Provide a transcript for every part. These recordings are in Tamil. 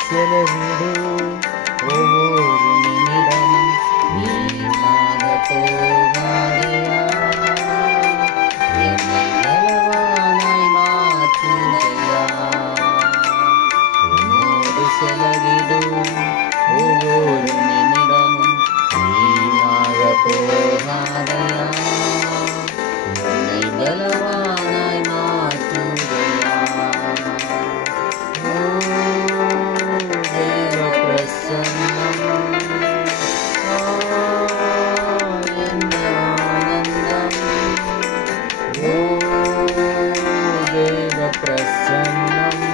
செலவிடு ஒவ்வொரு நிமிடமும் வீணாக போகாதையா என்னை பலவானாய் மாற்றுதையா உன்னோடு செலவிடும் ஒவ்வொரு நிமிடமும் வீணாக போகாதையா என்னை பலவானாய் மாற்றுதையா தேவ பிரசன்னம் என்ன ஆனந்தம் தேவ பிரசன்னம்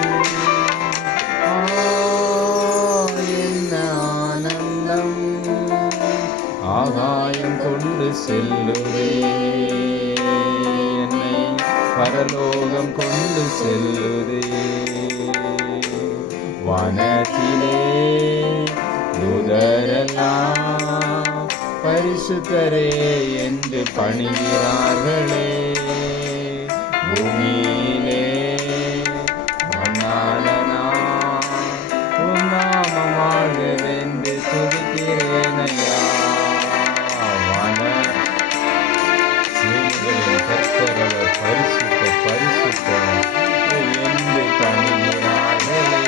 என்ன ஆனந்தம் ஆகாயம் கொண்டு செல்லுவே என்னை பரலோகம் கொண்டு செல்லுதே வானத்திலே தூதரெல்லாம் பரிசுத்தரே என்று பணிகிறார்களே பூமியிலே மண்ணாளனா உன் நாமம் வாழ்கவென்று துதிக்கிறேனையா வான சேனைகளின் கர்த்தரவர் பரிசுத்த பரிசுத்த என்று பணிகிறார்களே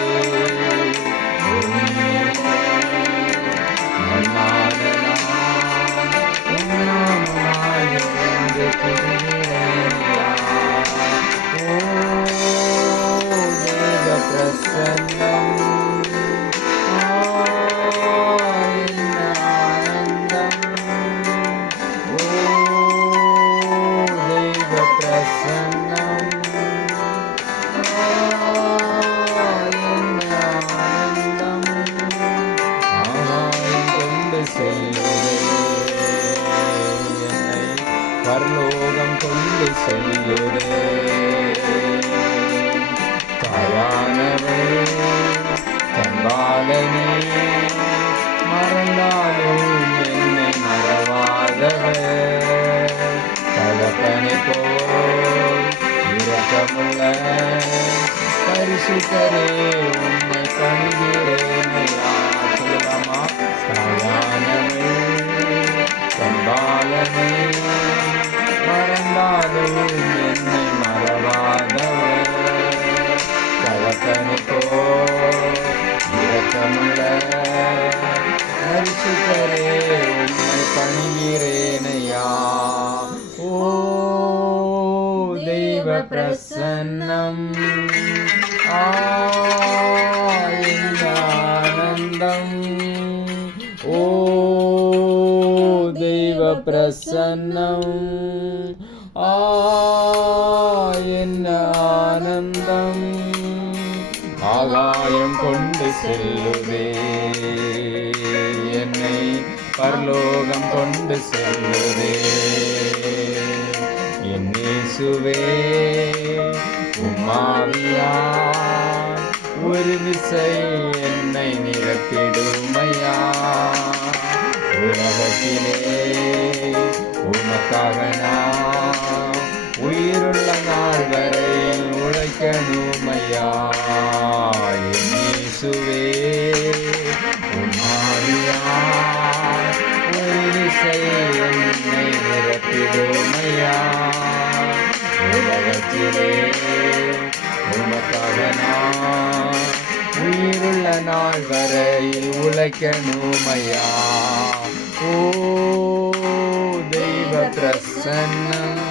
பிரசன்னம் என்ன ஆனந்தம் தெய்வ பிரசன்னம் என்ன ஆனந்தம் ஆகாயம் கொண்டு செல்லுதே என்னை பரலோகம் கொண்டு செல்லுதே தாயானவர் தன்பாலனே மறந்தாலும் என்னை மறவாதவர் தகப்பனை போல் இரக்கமுள்ள பரிசுத்தரே உன்னை பணிகிறேனையா சொல்லலாமா தாயானவர் தன்பாலனே மறந்தாலும் என்னை மறவாதவர் தகப்பனுக்கோ இரக்கமுள்ள பரிசுத்தரே உம்மை பணிகிறேனையா ஓ தெய்வ பிரசன்னம் என்ன ஆனந்தம் ஓ தெய்வ பிரசன்னம் என்ன ஆனந்தம் ஆகாயம் கொண்டு செல்லுவே என்னை பரலோகம் கொண்டு செல்லுவே என் இயேசுவே உம்மாவியார் ஒரு விசை என்னை நிரப்பிடுமையா உலகத்திலே உமக்காக நான் உயிருள்ள நாள் வரையில் உழைக்கணுமையா என் இயேசுவே உம்மாவியார் ஒரு விசை என்னை நிரப்பிடுமையா உலகத்திலே உமக்காக நான் உயிருள்ள நாள் வரையில் உழைக்கணுமையா ஓ தெய்வ பிரசன்னம்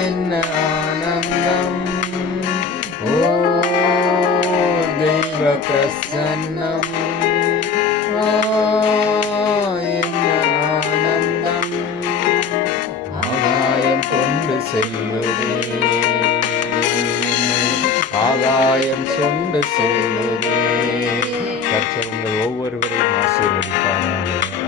என்ன ஆனந்தம் ஓ தெய்வ பிரசன்னம் என்ன ஆனந்தம் ஆகாயம் கொண்டு செல்லுதே ஆகாயம் கொண்டு செல்லுதே கர்த்தர் உங்கள் ஒவ்வொருவரையும் ஆசீர்வதிப்பாராக.